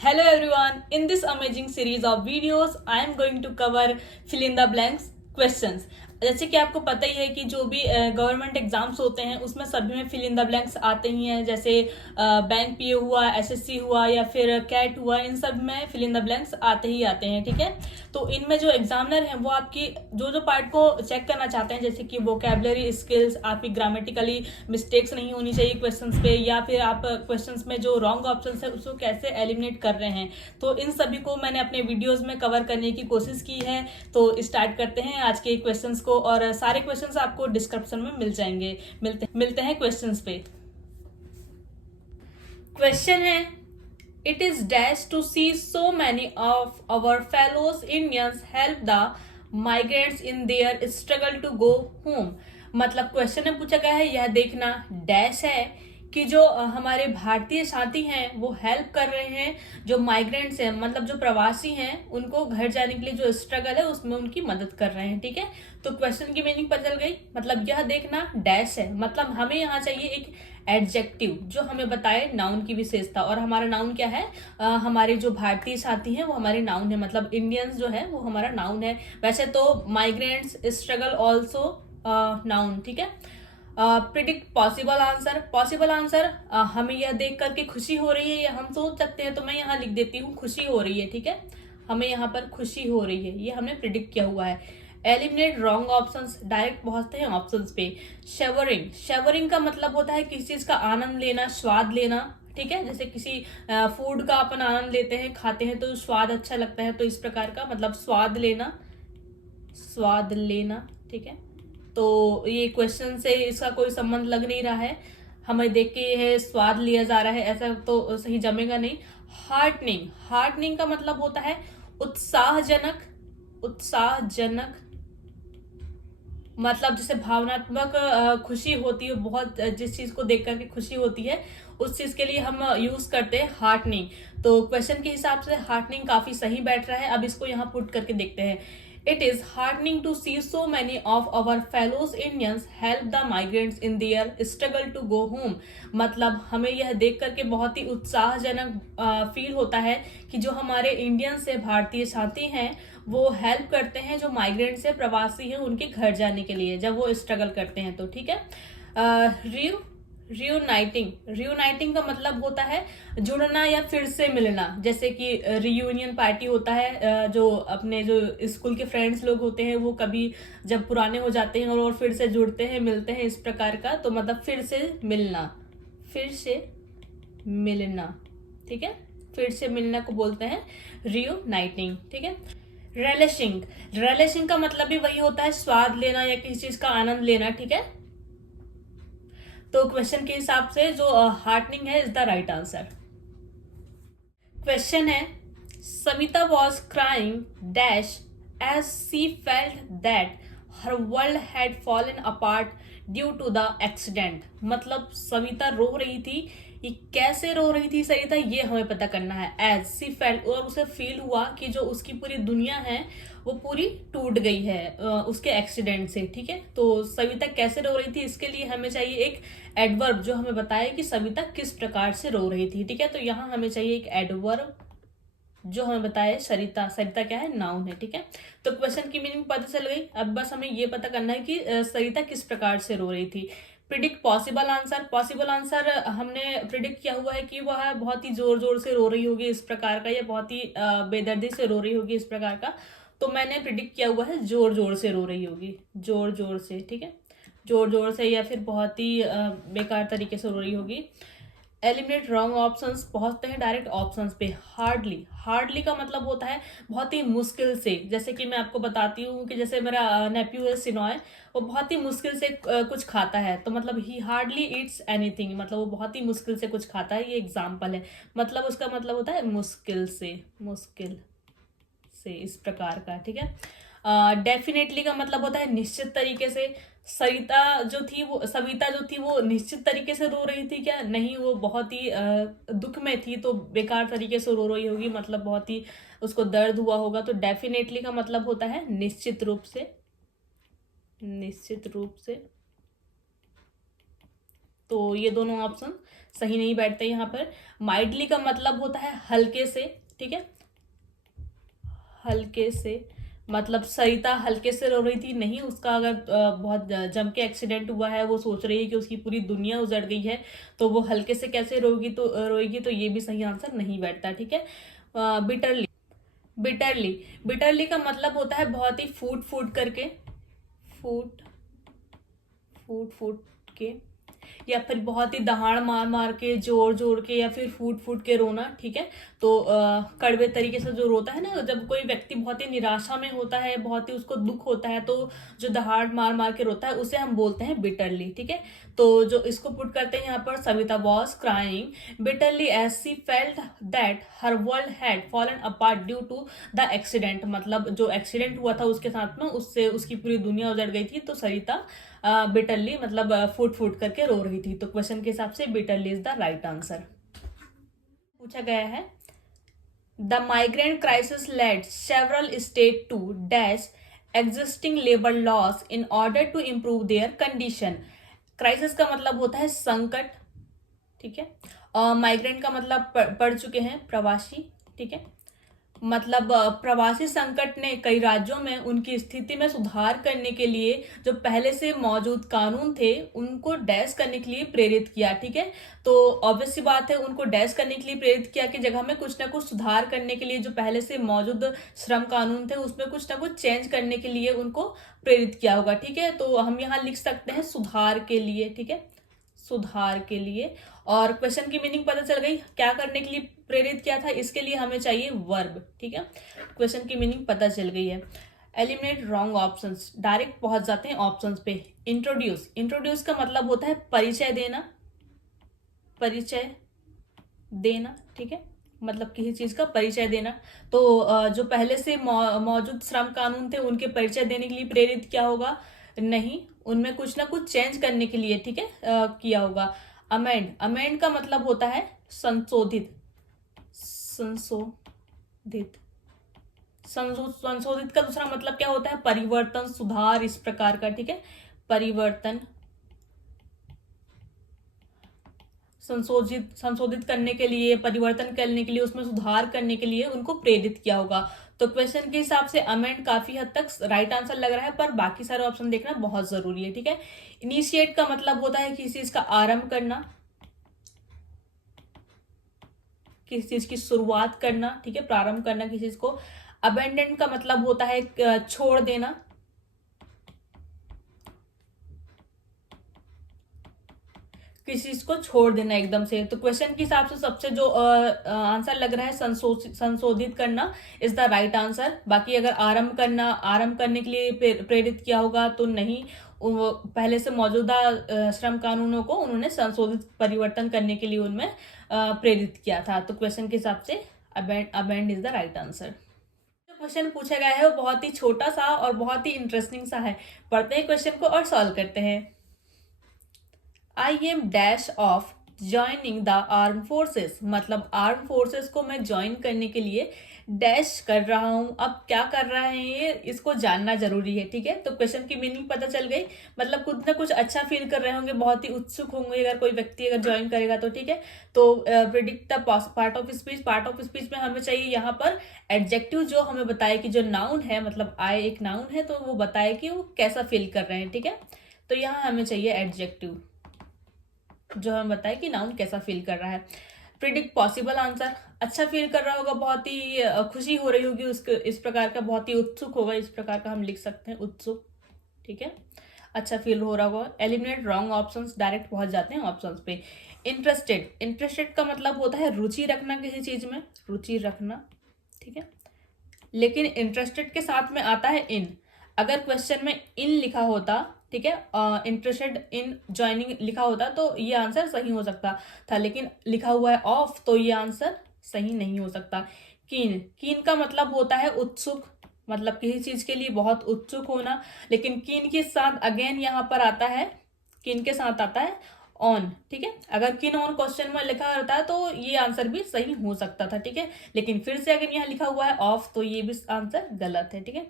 Hello everyone, in this amazing series of videos, I am going to cover fill in the blanks questions. जैसे कि आपको पता ही है कि जो भी गवर्नमेंट एग्जाम्स होते हैं उसमें सभी में फिल इन द ब्लैंक्स आते ही हैं। जैसे बैंक पीओ हुआ, एसएससी हुआ या फिर कैट हुआ, इन सब में फिल इन द ब्लैंक्स आते ही आते हैं। ठीक है, तो इनमें जो एग्जामिनर हैं वो आपकी जो जो पार्ट को चेक करना चाहते हैं, जैसे कि वोकेबलरी स्किल्स, आपकी ग्रामेटिकली मिस्टेक्स नहीं होनी चाहिए क्वेश्चंस पे, या फिर आप क्वेश्चंस में जो रॉन्ग ऑप्शन है उसको कैसे एलिमिनेट कर रहे हैं, तो इन सभी को मैंने अपने वीडियोज में कवर करने की कोशिश की है। तो स्टार्ट करते हैं आज के क्वेश्चंस को, और सारे क्वेश्चंस आपको डिस्क्रिप्शन में मिल जाएंगे। मिलते हैं क्वेश्चंस पे। क्वेश्चन है, it is dash to see so many of our fellows Indians help the migrants in their struggle to go home. मतलब क्वेश्चन में पूछा गया है, यह देखना डैश है कि जो हमारे भारतीय साथी हैं वो हेल्प कर रहे हैं जो माइग्रेंट्स हैं, मतलब जो प्रवासी हैं, उनको घर जाने के लिए जो स्ट्रगल है उसमें उनकी मदद कर रहे हैं। ठीक है, तो क्वेश्चन की मीनिंग पता चल गई। मतलब यह देखना डैश है, मतलब हमें यहाँ चाहिए एक एडजेक्टिव जो हमें बताए नाउन की विशेषता, और हमारा नाउन क्या है? हमारे जो भारतीय साथी हैं वो हमारे नाउन है, मतलब इंडियंस जो है वो हमारा नाउन है। वैसे तो माइग्रेंट्स, स्ट्रगल ऑल्सो नाउन। ठीक है, predict possible answer. Possible answer हमें यह देख करके खुशी हो रही है या हम सोच सकते हैं, तो मैं यहाँ लिख देती हूँ खुशी हो रही है। ठीक है, हमें यहाँ पर खुशी हो रही है, ये हमने प्रिडिक्ट किया हुआ है। एलिमिनेट रॉन्ग ऑप्शंस, डायरेक्ट पहुंचते हैं ऑप्शंस पे। शेवरिंग, शेवरिंग का मतलब होता है किसी चीज का आनंद लेना, स्वाद लेना। ठीक है, जैसे किसी फूड का अपन आनंद लेते हैं, खाते हैं तो स्वाद अच्छा लगता है, तो इस प्रकार का मतलब स्वाद लेना, स्वाद लेना। ठीक है, तो ये क्वेश्चन से इसका कोई संबंध लग नहीं रहा है, हमें देख के है स्वाद लिया जा रहा है, ऐसा तो सही जमेगा नहीं। हार्टनिंग, हार्टनिंग का मतलब होता है उत्साहजनक, उत्साहजनक मतलब जैसे भावनात्मक खुशी होती है बहुत, जिस चीज को देख करके खुशी होती है उस चीज के लिए हम यूज करते हैं हार्टनिंग। तो क्वेश्चन के हिसाब से हार्टनिंग काफी सही बैठ रहा है। अब इसको यहाँ पुट करके देखते हैं। It is heartening to see so many of our fellows Indians help the migrants in their struggle to go home. मतलब हमें यह देख करके बहुत ही उत्साहजनक फील होता है कि जो हमारे इंडियन से भारतीय साथी हैं वो हेल्प करते हैं जो माइग्रेंट से प्रवासी हैं उनके घर जाने के लिए, जब वो स्ट्रगल करते हैं। तो ठीक है, रियूनाइटिंग, रियूनाइटिंग का मतलब होता है जुड़ना या फिर से मिलना। जैसे कि रियूनियन पार्टी होता है, जो अपने जो स्कूल के फ्रेंड्स लोग होते हैं वो कभी जब पुराने हो जाते हैं और फिर से जुड़ते हैं, मिलते हैं, इस प्रकार का। तो मतलब फिर से मिलना, फिर से मिलना। ठीक है, फिर से मिलना को बोलते हैं रियूनाइटिंग। ठीक है, रेलिशिंग, रेलिशिंग का मतलब भी वही होता है स्वाद लेना या किसी चीज का आनंद लेना। ठीक है, तो क्वेश्चन के हिसाब से जो हार्टनिंग है is the right answer. Question है, Savita was crying dash as she felt that her world had fallen apart due to the accident. मतलब सविता रो रही थी, ये कैसे रो रही थी सविता, ये हमें पता करना है। एज सी फेल्ट, और उसे फील हुआ कि जो उसकी पूरी दुनिया है वो पूरी टूट गई है उसके एक्सीडेंट से। ठीक है, तो सविता कैसे रो रही थी, इसके लिए हमें चाहिए एक एडवर्ब जो हमें बताए कि सविता किस प्रकार से रो रही थी। ठीक है, तो यहाँ हमें चाहिए एक एडवर्ब जो हमें बताए सरिता। सरिता क्या है? नाउन है। ठीक है, तो क्वेश्चन की मीनिंग पता चल गई। अब बस हमें ये पता करना है कि सरिता किस प्रकार से रो रही थी। Predict possible answer, possible answer हमने प्रिडिक्ट किया हुआ है कि वह बहुत ही जोर जोर से रो रही होगी इस प्रकार का, या बहुत ही बेदर्दी से रो रही होगी इस प्रकार का। तो मैंने प्रिडिक्ट किया हुआ है जोर जोर से रो रही होगी, जोर जोर से। ठीक है, जोर जोर से या फिर बहुत ही बेकार तरीके से रो रही होगी। एलिमिनेट रॉन्ग ऑप्शंस, पहुंचते हैं डायरेक्ट ऑप्शंस पे। हार्डली, हार्डली का मतलब होता है बहुत ही मुश्किल से। जैसे कि मैं आपको बताती हूँ कि जैसे मेरा नेप्यू है सिनॉय, वो बहुत ही मुश्किल से कुछ खाता है, तो मतलब ही हार्डली ईट्स एनीथिंग, मतलब वो बहुत ही मुश्किल से कुछ खाता है, ये एग्जाम्पल है। मतलब उसका मतलब होता है मुश्किल से, मुश्किल से, इस प्रकार का। ठीक है, डेफिनेटली का मतलब होता है निश्चित तरीके से। सविता जो थी वो, सविता जो थी वो निश्चित तरीके से रो रही थी क्या? नहीं, वो बहुत ही दुख में थी, तो बेकार तरीके से रो रही होगी, मतलब बहुत ही उसको दर्द हुआ होगा। तो डेफिनेटली का मतलब होता है निश्चित रूप से, निश्चित रूप से। तो ये दोनों ऑप्शन सही नहीं बैठते यहाँ पर। माइल्डली का मतलब होता है हल्के से, ठीक है, हल्के से, मतलब सरिता हल्के से रो रही थी नहीं, उसका अगर बहुत जम के एक्सीडेंट हुआ है, वो सोच रही है कि उसकी पूरी दुनिया उजड़ गई है, तो वो हल्के से कैसे रोएगी, तो ये भी सही आंसर नहीं बैठता, ठीक है। बिटरली, बिटरली, बिटरली का मतलब होता है बहुत ही फूट फूट करके, फूट फूट फूट के, या फिर बहुत ही दहाड़ मार मार के, जोर जोर के, या फिर फूट फूट के रोना, ठीक है। तो कड़वे तरीके से जो रोता है ना, जब कोई व्यक्ति बहुत ही निराशा में होता है, बहुत ही उसको दुख होता है, तो जो दहाड़ मार मार के रोता है उसे हम बोलते हैं बिटरली, ठीक है। तो जो इसको पुट करते हैं यहाँ पर, Savita was crying bitterly as she felt that her world had fallen apart due to the accident, मतलब जो एक्सीडेंट हुआ था उसके साथ में, उससे उसकी पूरी दुनिया उजड़ गई थी, तो सरिता बिटरली मतलब फूट फूट करके रो रही थी। तो क्वेश्चन के हिसाब से bitterly is the right answer. पूछा गया है, the migrant crisis led several state to dash existing labour laws in order to improve their condition. Crisis का मतलब होता है संकट, ठीक है, और माइग्रेंट का मतलब पढ़ चुके हैं प्रवासी, ठीक है, मतलब प्रवासी संकट ने कई राज्यों में उनकी स्थिति में सुधार करने के लिए जो पहले से मौजूद कानून थे उनको डैश करने के लिए प्रेरित किया, ठीक है। तो ऑब्वियस सी बात है, उनको डैश करने के लिए प्रेरित किया कि जगह में कुछ ना कुछ सुधार करने के लिए जो पहले से मौजूद श्रम कानून थे उसमें कुछ ना कुछ चेंज करने के लिए उनको प्रेरित किया होगा, ठीक है। तो हम यहाँ लिख सकते हैं सुधार के लिए, ठीक है, सुधार के लिए। और क्वेश्चन की मीनिंग पता चल गई, क्या करने के लिए प्रेरित किया था, इसके लिए हमें चाहिए वर्ब, ठीक है। क्वेश्चन की मीनिंग पता चल गई है। एलिमिनेट रॉन्ग ऑप्शंस, डायरेक्ट पहुंच जाते हैं ऑप्शंस पे। इंट्रोड्यूस, इंट्रोड्यूस का मतलब होता है परिचय देना, परिचय देना, ठीक है, मतलब किसी चीज का परिचय देना। तो जो पहले से मौजूद श्रम कानून थे उनके परिचय देने के लिए प्रेरित किया होगा, नहीं, उनमें कुछ ना कुछ चेंज करने के लिए, ठीक है, किया होगा। अमेंड, अमेंड का मतलब होता है संशोधित, संशोधित, संशोधित का दूसरा मतलब क्या होता है, परिवर्तन, सुधार, इस प्रकार का, ठीक है, परिवर्तन, संशोधित करने के लिए, परिवर्तन करने के लिए, उसमें सुधार करने के लिए उनको प्रेरित किया होगा। तो क्वेश्चन के हिसाब से अमेंड काफी हद तक राइट आंसर लग रहा है, पर बाकी सारे ऑप्शन देखना बहुत जरूरी है, ठीक है। इनिशिएट का मतलब होता है किसी चीज का आरंभ करना, किसी चीज की शुरुआत करना, ठीक है, प्रारंभ करना किसी चीज को। अबेंडन का मतलब होता है छोड़ देना, किसी चीज को छोड़ देना एकदम से। तो क्वेश्चन के हिसाब से सबसे जो आंसर लग रहा है संशोधित करना इज द राइट आंसर। बाकी अगर आरंभ करने के लिए प्रेरित किया होगा तो नहीं, पहले से मौजूदा श्रम कानूनों को उन्होंने संशोधित, परिवर्तन करने के लिए उनमें प्रेरित किया था। तो क्वेश्चन के हिसाब से अबेंड इज द राइट आंसर। जो क्वेश्चन पूछा गया है वो बहुत ही छोटा सा और बहुत ही इंटरेस्टिंग सा है। पढ़ते हैं क्वेश्चन को और सॉल्व करते हैं। I am dash of joining the arm forces, मतलब आर्म फोर्सेस को मैं ज्वाइन करने के लिए डैश कर रहा हूं। अब क्या कर रहा है ये, इसको जानना जरूरी है, ठीक है। तो क्वेश्चन की मीनिंग पता चल गई, मतलब कुछ ना कुछ अच्छा फील कर रहे होंगे, बहुत ही उत्सुक होंगे अगर कोई व्यक्ति अगर ज्वाइन करेगा तो, ठीक है। तो predict the part of speech, part of speech में हमें चाहिए यहाँ पर एडजेक्टिव जो हमें बताए कि जो नाउन है, मतलब आई एक नाउन है, तो वो बताए कि वो कैसा फील कर रहे हैं, ठीक है। तो यहाँ हमें चाहिए एडजेक्टिव जो हमें बताए कि नाउन कैसा फील कर रहा है। प्रिडिक्ट पॉसिबल आंसर, अच्छा फील कर रहा होगा, बहुत ही खुशी हो रही होगी उसको, इस प्रकार का, बहुत ही उत्सुक होगा, इस प्रकार का हम लिख सकते हैं उत्सुक, ठीक है, अच्छा फील हो रहा होगा। एलिमिनेट रॉन्ग ऑप्शंस, डायरेक्ट पहुंच जाते हैं ऑप्शंस पे। इंटरेस्टेड, इंटरेस्टेड का मतलब होता है रुचि रखना किसी चीज में, रुचि रखना, ठीक है, लेकिन इंटरेस्टेड के साथ में आता है इन। अगर क्वेश्चन में इन लिखा होता, ठीक है, इंटरेस्टेड इन ज्वाइनिंग लिखा होता तो ये आंसर सही हो सकता था, लेकिन लिखा हुआ है ऑफ, तो ये आंसर सही नहीं हो सकता। कीन, कीन का मतलब होता है उत्सुक, मतलब किसी चीज के लिए बहुत उत्सुक होना, लेकिन कीन के साथ अगेन यहाँ पर आता है, कीन के साथ आता है ऑन, ठीक है। अगर कीन ऑन क्वेश्चन में लिखा रहता है तो ये आंसर भी सही हो सकता था, ठीक है, लेकिन फिर से अगर यहाँ लिखा हुआ है ऑफ तो ये भी आंसर गलत है, ठीक है।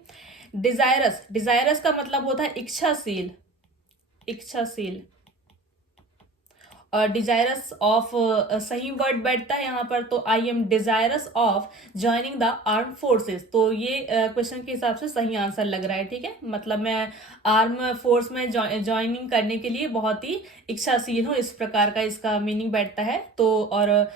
डिजायरस, डिजायरस का मतलब होता है इच्छाशील, इच्छाशील। डिजायरस ऑफ सही वर्ड बैठता है यहाँ पर, तो I am desirous of joining the arm forces, तो ये क्वेश्चन के हिसाब से सही आंसर लग रहा है। ठीक है, मतलब मैं आर्म फोर्स में ज्वाइनिंग करने के लिए बहुत ही इच्छाशील हूँ, इस प्रकार का इसका मीनिंग बैठता है। तो और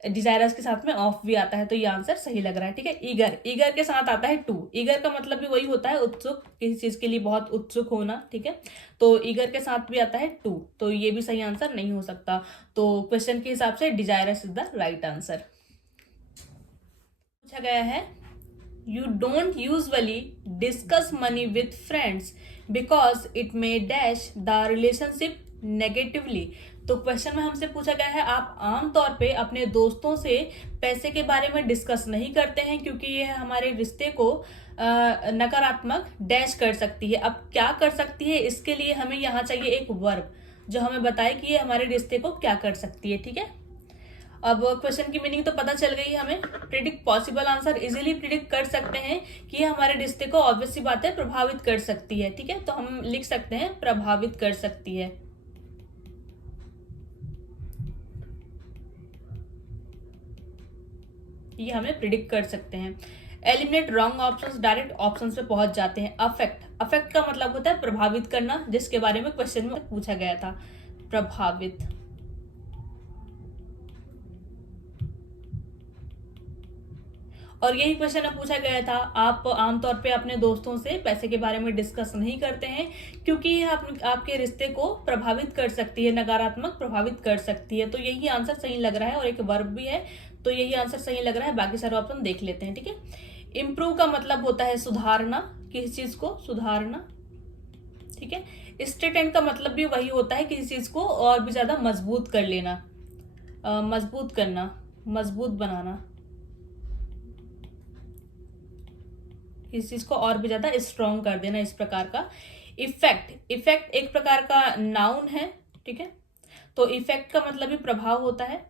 डिजायरस के साथ में ऑफ भी आता है, तो ये आंसर सही लग रहा है। ठीक है, ईगर, ईगर के साथ आता है टू, ईगर का मतलब भी वही होता है उत्सुक, किसी चीज के लिए बहुत उत्सुक होना। ठीक है, तो ईगर के साथ भी आता है टू, तो ये भी सही आंसर नहीं हो सकता। तो क्वेश्चन के हिसाब से desirous is the right answer. पूछा गया है you don't usually discuss money with friends because it may dash the relationship negatively. तो क्वेश्चन में हमसे पूछा गया है आप आमतौर पे अपने दोस्तों से पैसे के बारे में डिस्कस नहीं करते हैं क्योंकि यह हमारे रिश्ते को नकारात्मक डैश कर सकती है। अब क्या कर सकती है, इसके लिए हमें यहाँ चाहिए एक वर्ब जो हमें बताए कि ये हमारे रिश्ते को क्या कर सकती है। ठीक है, अब क्वेश्चन की मीनिंग तो पता चल गई हमें। Predict possible answer, easily predict कर सकते हैं कि ये हमारे रिश्ते को ऑब्वियस सी बात है प्रभावित कर सकती है। ठीक है, तो हम लिख सकते हैं प्रभावित कर सकती है। ये हमें प्रिडिक्ट कर सकते हैं। Eliminate wrong options, direct options पे पहुंच जाते हैं। अफेक्ट, अफेक्ट का मतलब होता है प्रभावित करना, जिसके बारे में क्वेश्चन में पूछा गया था, प्रभावित। और यही क्वेश्चन अब पूछा गया था आप आमतौर पे अपने दोस्तों से पैसे के बारे में डिस्कस नहीं करते हैं क्योंकि ये आपके रिश्ते को प्रभावित कर सकती है, नकारात्मक प्रभावित कर सकती है। तो यही आंसर सही लग रहा है और एक वर्ब भी है, तो यही आंसर सही लग रहा है। बाकी सारे ऑप्शन देख लेते हैं। ठीक है, इम्प्रूव का मतलब होता है सुधारना, किसी चीज को सुधारना। ठीक है, स्ट्रेटेन का मतलब भी वही होता है, किसी चीज को और भी ज्यादा मजबूत कर लेना, मजबूत करना, मजबूत बनाना, इस चीज को और भी ज्यादा स्ट्रॉन्ग कर देना, इस प्रकार का। इफेक्ट, इफेक्ट एक प्रकार का नाउन है। ठीक है, तो इफेक्ट का मतलब भी प्रभाव होता है,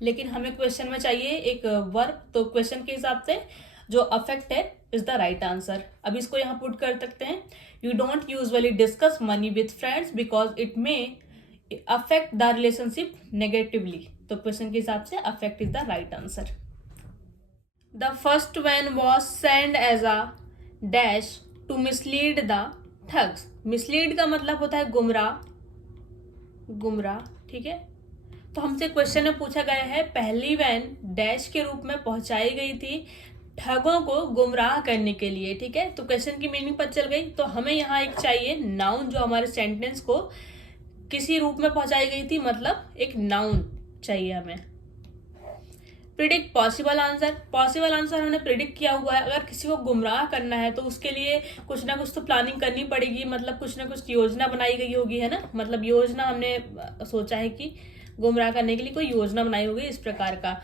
लेकिन हमें क्वेश्चन में चाहिए एक वर्ब, तो क्वेश्चन के हिसाब से जो अफेक्ट है इज द राइट आंसर। अब इसको यहाँ पुट कर सकते हैं, you don't usually discuss money with friends because it may affect the relationship negatively, तो क्वेश्चन के हिसाब से affect is the right answer. The first van was sent as a dash to mislead the thugs. Mislead का मतलब होता है गुमराह, गुमराह। ठीक है, तो हमसे क्वेश्चन में पूछा गया है पहली वैन डैश के रूप में पहुंचाई गई थी ठगों को गुमराह करने के लिए। ठीक है, तो क्वेश्चन की मीनिंग पता चल गई। तो हमें यहाँ एक चाहिए नाउन जो हमारे सेंटेंस को किसी रूप में पहुंचाई गई थी, मतलब एक नाउन चाहिए हमें। Predict possible answer, possible answer हमने प्रिडिक्ट किया हुआ है। अगर किसी को गुमराह करना है तो उसके लिए कुछ ना कुछ तो प्लानिंग करनी पड़ेगी, मतलब कुछ ना कुछ योजना बनाई गई होगी, है ना। मतलब योजना हमने सोचा है कि गुमराह करने के लिए कोई योजना बनाई होगी, इस प्रकार का।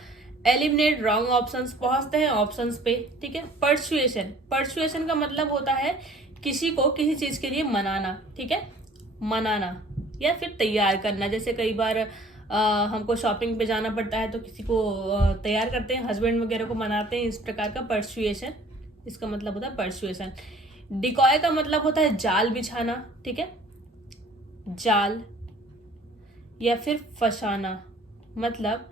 एलिमिनेट रॉन्ग ऑप्शंस, पहुंचते हैं ऑप्शंस पे। ठीक है, परसुएशन, परसुएशन का मतलब होता है किसी को किसी चीज के लिए मनाना। ठीक है, मनाना या फिर तैयार करना। जैसे कई बार हमको शॉपिंग पे जाना पड़ता है तो किसी को तैयार करते हैं, हस्बैंड वगैरह को मनाते हैं, इस प्रकार का परसुएशन, इसका मतलब होता है परसुएशन। डिकॉय का मतलब होता है जाल बिछाना। ठीक है, जाल या फिर फंसाना। मतलब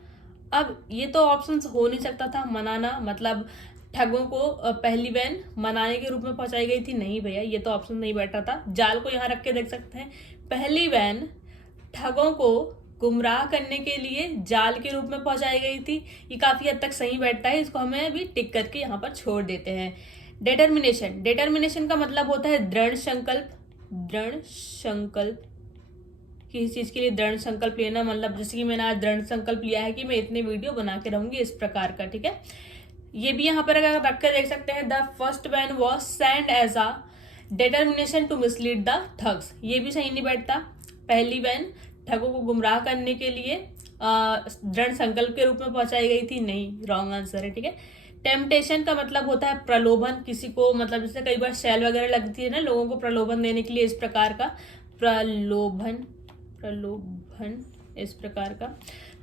अब ये तो ऑप्शंस हो नहीं सकता था। मनाना मतलब ठगों को पहली वैन मनाने के रूप में पहुंचाई गई थी, नहीं भैया ये तो ऑप्शन नहीं बैठ रहा था। जाल को यहाँ रख के देख सकते हैं, पहली वैन ठगों को गुमराह करने के लिए जाल के रूप में पहुंचाई गई थी, ये काफी हद तक सही बैठता है, इसको हमें अभी टिक करके यहाँ पर छोड़ देते हैं। डिटर्मिनेशन, डिटर्मिनेशन का मतलब होता है दृढ़ संकल्प, दृढ़ संकल्प, किसी चीज के लिए दृढ़ संकल्प लेना। मतलब जैसे कि मैंने आज दृढ़ संकल्प लिया है कि मैं इतने वीडियो बना के रहूंगी, इस प्रकार का। ठीक है, ये भी यहाँ पर अगर रख कर देख सकते हैं, the first van was send as a determination to mislead the thugs, ये भी सही नहीं बैठता। पहली वैन ठगों को गुमराह करने के लिए दृढ़ संकल्प के रूप में पहुंचाई गई थी, नहीं, रॉन्ग आंसर है। ठीक है, टेम्पटेशन का मतलब होता है प्रलोभन, किसी को, मतलब जैसे कई बार सेल वगैरह लगती है ना लोगों को प्रलोभन देने के लिए, इस प्रकार का प्रलोभन, प्रलोभन, इस प्रकार का।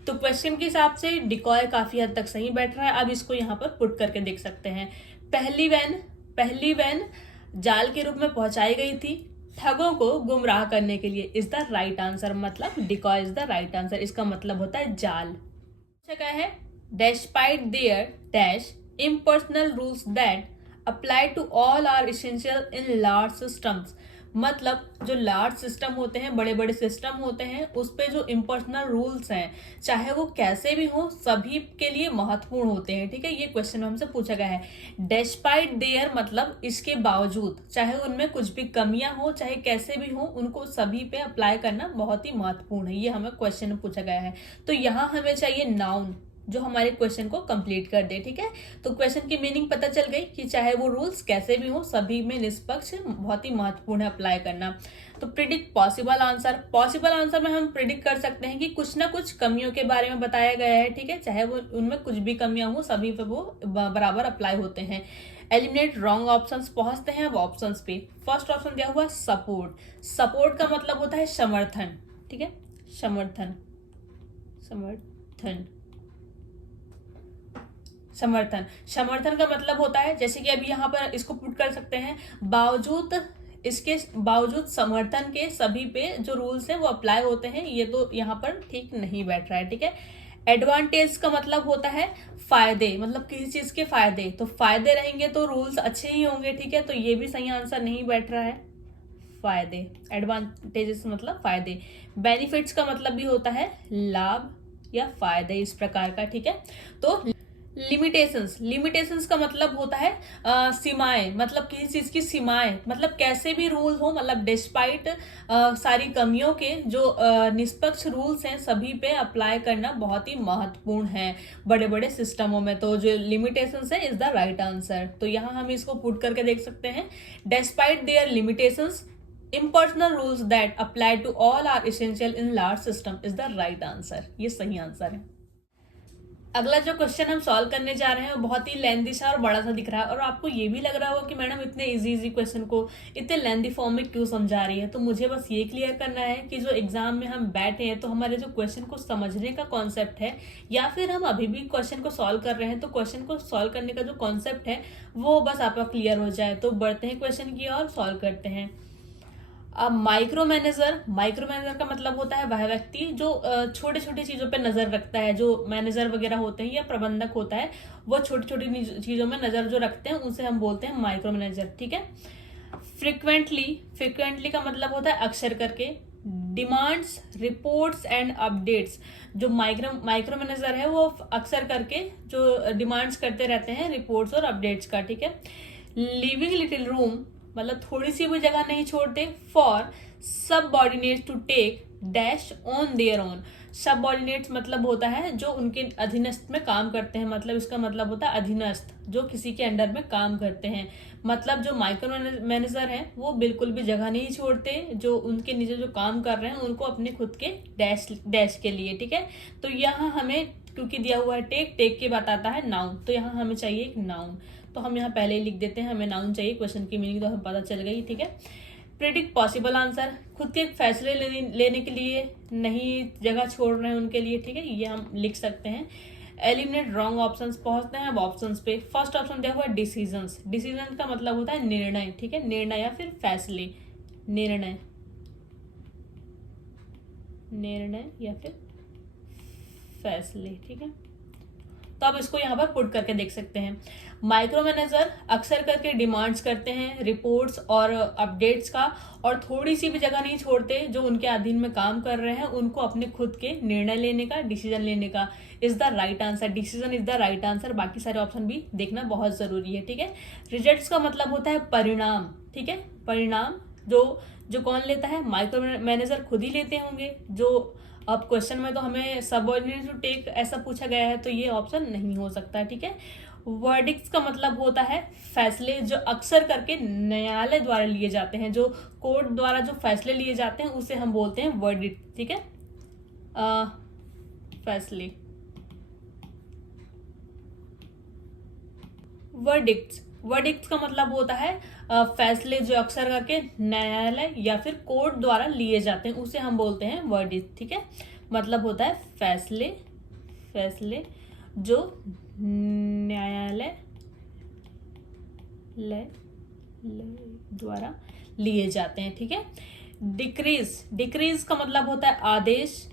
तो क्वेश्चन के हिसाब से डिकॉय काफी हद तक सही बैठ रहा है। अब इसको यहाँ पर पुट करके देख सकते हैं। पहली वैन, पहली वैन जाल के रूप में पहुंचाई गई थी, ठगों को गुमराह करने के लिए इज द राइट आंसर, मतलब decoy is the right answer, इसका मतलब होता है जाल। क्या है, despite their dash impersonal rules that apply to all are essential in large systems, मतलब जो लार्ज सिस्टम होते हैं, बड़े बड़े सिस्टम होते हैं, उस पे जो इम्पर्सनल रूल्स हैं, चाहे वो कैसे भी हो, सभी के लिए महत्वपूर्ण होते हैं। ठीक है, ये क्वेश्चन हमसे पूछा गया है। डेस्पाइट देयर मतलब इसके बावजूद, चाहे उनमें कुछ भी कमियां हो, चाहे कैसे भी हो, उनको सभी पे अप्लाई करना बहुत ही महत्वपूर्ण है। ये हमें क्वेश्चन में पूछा गया है। तो यहाँ हमें चाहिए नाउन जो हमारे क्वेश्चन को कंप्लीट कर दे। ठीक है, तो क्वेश्चन की मीनिंग पता चल गई कि चाहे वो रूल्स कैसे भी हो, सभी में निष्पक्ष बहुत ही महत्वपूर्ण है अप्लाई करना। तो predict possible answer, possible answer में हम प्रिडिक्ट कर सकते हैं कि कुछ ना कुछ कमियों के बारे में बताया गया है। ठीक है, चाहे वो उनमें कुछ भी कमियां हो, सभी पे वो बराबर अप्लाई होते हैं। एलिमिनेट रॉन्ग ऑप्शंस, पहुंचते हैं अब ऑप्शंस पे। फर्स्ट ऑप्शन दिया हुआ सपोर्ट, सपोर्ट का मतलब होता है समर्थन। ठीक है, समर्थन, समर्थन, समर्थन, समर्थन का मतलब होता है, जैसे कि अभी यहाँ पर इसको पुट कर सकते हैं, इसके बावजूद समर्थन के सभी पे जो रूल्स हैं वो अप्लाई होते हैं, ये तो यहाँ पर ठीक नहीं बैठ रहा है। ठीक है, एडवांटेज का मतलब होता है फायदे, मतलब किसी चीज के फायदे, तो फायदे रहेंगे तो रूल्स अच्छे ही होंगे। ठीक है, तो ये भी सही आंसर नहीं बैठ रहा है। फायदे, एडवांटेजेस मतलब फायदे। बेनिफिट्स का मतलब भी होता है लाभ या फायदे, इस प्रकार का। ठीक है, तो लिमिटेशंस, लिमिटेशंस का मतलब होता है सीमाएं, मतलब किसी चीज की सीमाएं, मतलब कैसे भी रूल हो, मतलब डिस्पाइट सारी कमियों के जो निष्पक्ष रूल्स हैं, सभी पे अप्लाई करना बहुत ही महत्वपूर्ण है बड़े बड़े सिस्टमों में। तो जो लिमिटेशंस है इज द राइट आंसर। तो यहाँ हम इसको पुट करके देख सकते हैं, despite there limitations impersonal rules that apply to all are essential in large system is the right answer, ये सही आंसर है। अगला जो क्वेश्चन हम सॉल्व करने जा रहे हैं वो बहुत ही लेंथी सा और बड़ा सा दिख रहा है, और आपको ये भी लग रहा होगा कि मैडम इतने इजी क्वेश्चन को इतने लेंथी फॉर्म में क्यों समझा रही है। तो मुझे बस ये क्लियर करना है कि जो एग्जाम में हम बैठे हैं, तो हमारे जो क्वेश्चन को समझने का कॉन्सेप्ट है, या फिर हम अभी भी क्वेश्चन को सॉल्व कर रहे हैं, तो क्वेश्चन को सॉल्व करने का जो कॉन्सेप्ट है वो बस आपका क्लियर हो जाए। तो बढ़ते हैं क्वेश्चन की और सॉल्व करते हैं। अब माइक्रो मैनेजर, माइक्रो मैनेजर का मतलब होता है वह व्यक्ति जो छोटे छोटी चीजों पे नजर रखता है। जो मैनेजर वगैरह होते हैं या प्रबंधक होता है, वो छोटी छोटी चीजों में नजर जो रखते हैं, उसे हम बोलते हैं माइक्रो मैनेजर। ठीक है, फ्रिक्वेंटली, फ्रिक्वेंटली का मतलब होता है अक्सर करके। डिमांड्स, रिपोर्ट्स एंड अपडेट्स, जो माइक्रो मैनेजर है वो अक्सर करके जो डिमांड्स करते रहते हैं रिपोर्ट्स और अपडेट्स का। ठीक है, लिविंग लिटिल रूम मतलब थोड़ी सी भी जगह नहीं छोड़ते। For subordinates to take dash on their own, subordinates मतलब होता है जो उनके अधीनस्थ में काम करते हैं, मतलब इसका मतलब होता है अधीनस्थ, जो किसी के अंडर में काम करते हैं। मतलब जो माइक्रो मैनेजर हैं वो बिल्कुल भी जगह नहीं छोड़ते, जो उनके नीचे जो काम कर रहे हैं उनको अपने खुद के डैश के लिए। ठीक है, तो यहाँ हमें क्योंकि दिया हुआ है टेक, टेक के बाद आता है नाउन, तो यहाँ हमें चाहिए एक नाउन। तो हम यहाँ पहले ही लिख देते हैं, हमें नाउन चाहिए, क्वेश्चन की मीनिंग तो हमें पता चल गई। ठीक है, प्रिडिक्ट पॉसिबल आंसर, खुद के फैसले लेने के लिए नहीं जगह छोड़ रहे हैं उनके लिए। ठीक है, ये हम लिख सकते हैं। एलिमिनेट रॉन्ग ऑप्शंस, पहुंचते हैं अब ऑप्शंस पे। फर्स्ट ऑप्शन दिया हुआ डिसीजंस, डिसीजन का मतलब होता है निर्णय। ठीक है, निर्णय या फिर फैसले, निर्णय, निर्णय या फिर फैसले। ठीक है, तो आप इसको यहाँ पर पुट करके देख सकते हैं। माइक्रो मैनेजर अक्सर करके डिमांड्स करते हैं रिपोर्ट्स और अपडेट्स का, और थोड़ी सी भी जगह नहीं छोड़ते जो उनके अधीन में काम कर रहे हैं उनको अपने खुद के निर्णय लेने का, डिसीजन लेने का। Is the right answer, decision is the right answer. बाकी सारे ऑप्शन भी देखना बहुत जरूरी है। ठीक है, रिजल्ट्स का मतलब होता है परिणाम। ठीक है, परिणाम जो कौन लेता है, माइक्रो मैनेजर खुद ही लेते होंगे। जो अब क्वेश्चन में तो हमें सबऑर्डिनेट टू टेक ऐसा पूछा गया है, तो ये ऑप्शन नहीं हो सकता। ठीक है, वर्डिक्ट्स का मतलब होता है फैसले जो अक्सर करके न्यायालय द्वारा लिए जाते हैं, जो कोर्ट द्वारा जो फैसले लिए जाते हैं उसे हम बोलते हैं वर्डिक्ट। ठीक है, फैसले, वर्डिक्ट्स, वर्डिक्ट्स का मतलब होता है फैसले जो अक्सर करके न्यायालय या फिर कोर्ट द्वारा लिए जाते हैं, उसे हम बोलते हैं वर्डिक्ट। ठीक है, मतलब होता है फैसले, फैसले जो न्यायालय द्वारा लिए जाते हैं, ठीक है। डिक्रीज का मतलब होता है आदेश,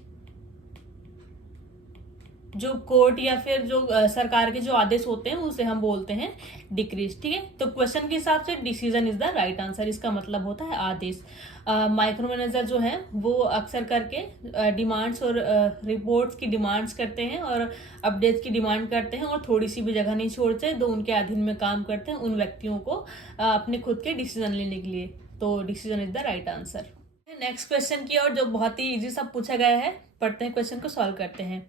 जो कोर्ट या फिर जो सरकार के जो आदेश होते हैं उसे हम बोलते हैं डिक्रीज, ठीक है। तो क्वेश्चन के हिसाब से decision is the right answer, इसका मतलब होता है आदेश। माइक्रो मैनेजर जो है वो अक्सर करके डिमांड्स और रिपोर्ट्स की डिमांड्स करते हैं और अपडेट्स की डिमांड करते हैं और थोड़ी सी भी जगह नहीं छोड़ते, तो उनके अधीन में काम करते हैं उन व्यक्तियों को अपने खुद के डिसीजन लेने के लिए। तो decision is the right answer. Next question की ओर, जो बहुत ही इजी सा पूछा गया है, पढ़ते हैं क्वेश्चन को, सॉल्व करते हैं।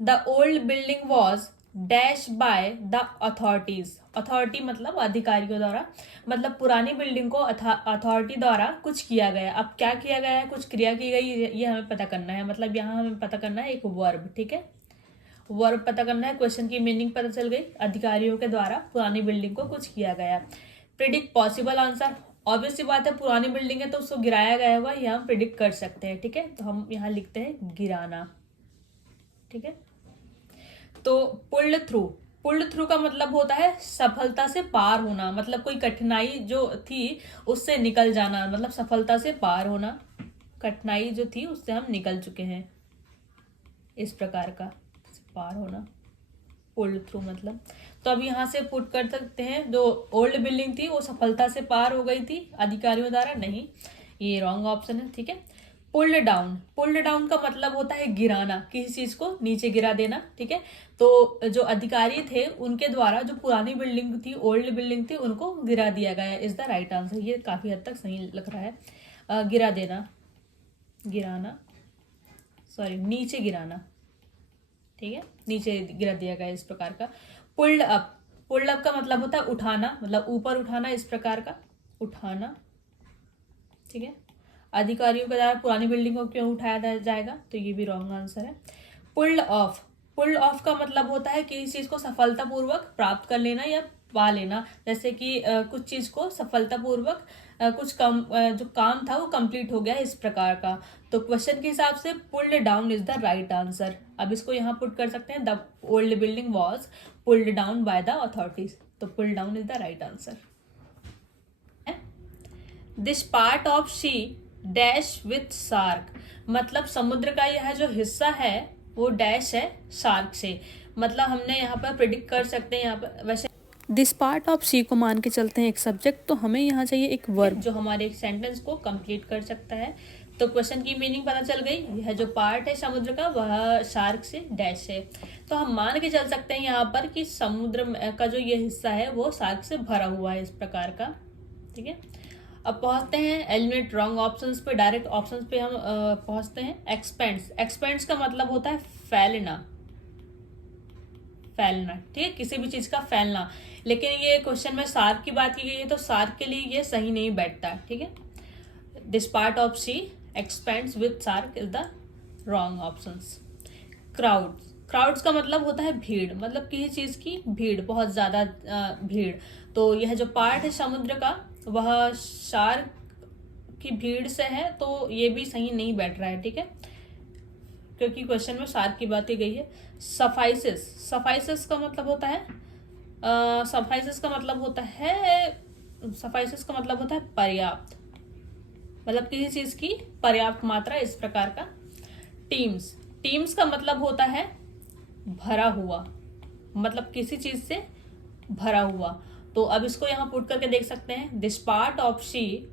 The old building was dash by the authorities। Authority मतलब अधिकारियों द्वारा, मतलब पुरानी बिल्डिंग को अथॉरिटी द्वारा कुछ किया गया। अब क्या किया गया है, कुछ क्रिया की गई, ये हमें पता करना है। मतलब यहाँ हमें पता करना है एक वर्ब, ठीक है, वर्ब पता करना है। क्वेश्चन की मीनिंग पता चल गई, अधिकारियों के द्वारा पुरानी बिल्डिंग को कुछ किया गया। प्रिडिक्ट पॉसिबल आंसर, ऑब्वियस सी बात है, पुरानी बिल्डिंग है तो उसको गिराया गया होगा, ये हम प्रिडिक्ट कर सकते हैं, ठीक है। तो हम यहाँ लिखते हैं गिराना, ठीक है। तो पुल्ड थ्रू का मतलब होता है सफलता से पार होना, मतलब कोई कठिनाई जो थी उससे निकल जाना, मतलब सफलता से पार होना, कठिनाई जो थी उससे हम निकल चुके हैं, इस प्रकार का पार होना पुल्ड थ्रू मतलब। तो अब यहाँ से पुट कर सकते हैं, जो ओल्ड बिल्डिंग थी वो सफलता से पार हो गई थी अधिकारियों द्वारा, नहीं, ये रॉन्ग ऑप्शन है, ठीक है। पुल्ड डाउन का मतलब होता है गिराना, किसी चीज को नीचे गिरा देना, ठीक है। तो जो अधिकारी थे उनके द्वारा जो पुरानी बिल्डिंग थी, ओल्ड बिल्डिंग थी, उनको गिरा दिया गया इज द राइट आंसर। ये काफी हद तक सही लग रहा है। गिरा देना, गिराना, सॉरी, नीचे गिराना, ठीक है, नीचे गिरा दिया गया इस प्रकार का। पुल्ड अप का मतलब होता है उठाना, मतलब ऊपर उठाना, इस प्रकार का उठाना, ठीक है। अधिकारियों के द्वारा पुरानी बिल्डिंग को क्यों उठाया जाएगा, तो ये भी रॉन्ग आंसर है। पुल्ड ऑफ का मतलब होता है किसी चीज को सफलतापूर्वक प्राप्त कर लेना या पा लेना, जैसे कि कुछ चीज को सफलतापूर्वक जो काम था वो कंप्लीट हो गया, इस प्रकार का। तो क्वेश्चन के हिसाब से pulled down is the right answer. अब इसको यहाँ पुट कर सकते हैं, the old building was pulled down by the authorities, तो pulled down is the right answer. This part of C dash with shark, मतलब समुद्र का यह जो हिस्सा है वो डैश है शार्क से, मतलब हमने यहाँ पर प्रिडिक्ट कर सकते हैं। यहाँ पर वैसे दिस पार्ट ऑफ सी को मान के चलते हैं एक सब्जेक्ट, तो हमें यहाँ चाहिए एक वर्ब जो हमारे एक सेंटेंस को कंप्लीट कर सकता है। तो क्वेश्चन की मीनिंग पता चल गई, यह जो पार्ट है समुद्र का वह शार्क से डैश है। तो हम मान के चल सकते हैं यहाँ पर कि समुद्र का जो ये हिस्सा है वो शार्क से भरा हुआ है, इस प्रकार का, ठीक है। अब पहुंचते हैं एलिमिनेट रॉन्ग ऑप्शंस पे, डायरेक्ट ऑप्शंस पे हम पहुंचते हैं। एक्सपेंड्स का मतलब होता है फैलना, ठीक है, किसी भी चीज का फैलना। लेकिन ये क्वेश्चन में सार्क की बात की गई है, तो सार्क के लिए ये सही नहीं बैठता, ठीक है। This part of sea expands with shark is the wrong options. Crowds का मतलब होता है भीड़, मतलब किसी चीज की भीड़, बहुत ज्यादा भीड़। तो यह जो पार्ट है समुद्र का वह शार्क की भीड़ से है, तो ये भी सही नहीं बैठ रहा है, ठीक है, क्योंकि क्वेश्चन में शार्क की बात की गई है। सफाइसेस का मतलब होता है पर्याप्त, मतलब किसी चीज की पर्याप्त मात्रा, इस प्रकार का। टीम्स का मतलब होता है भरा हुआ, मतलब किसी चीज से भरा हुआ। तो अब इसको यहाँ पुट करके देख सकते हैं, this part of sea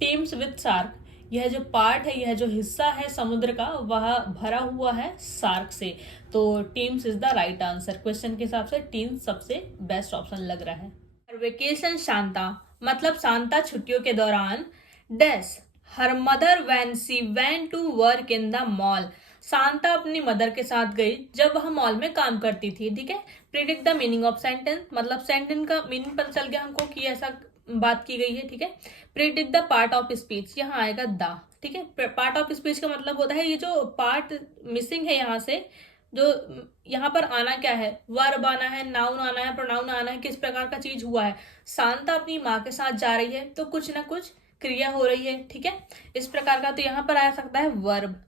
teems with shark, यह जो पार्ट है, यह जो हिस्सा है समुद्र का वह भरा हुआ है शार्क से। तो teams is the right answer. Question के हिसाब से टीम्स सबसे बेस्ट ऑप्शन लग रहा है। वेकेशन शांता, मतलब शांता छुट्टियों के दौरान dash her mother when she went to work in the mall, Shanta अपनी मदर के साथ गई जब वह मॉल में काम करती थी, ठीक है। Predict the meaning of sentence, मतलब सेंटेंस का मीनिंग पता चल गया हमको कि ऐसा बात की गई है, ठीक है। Predict the part of speech, यहाँ आएगा द, ठीक है। पार्ट ऑफ स्पीच का मतलब होता है ये जो पार्ट मिसिंग है यहाँ से, जो यहाँ पर आना क्या है, वर्ब आना है, नाउन आना है, प्रोनाउन आना है, किस प्रकार का चीज हुआ है। शांता अपनी माँ के साथ जा रही है तो कुछ ना कुछ क्रिया हो रही है, ठीक है, इस प्रकार का। तो यहाँ पर आ सकता है वर्ब,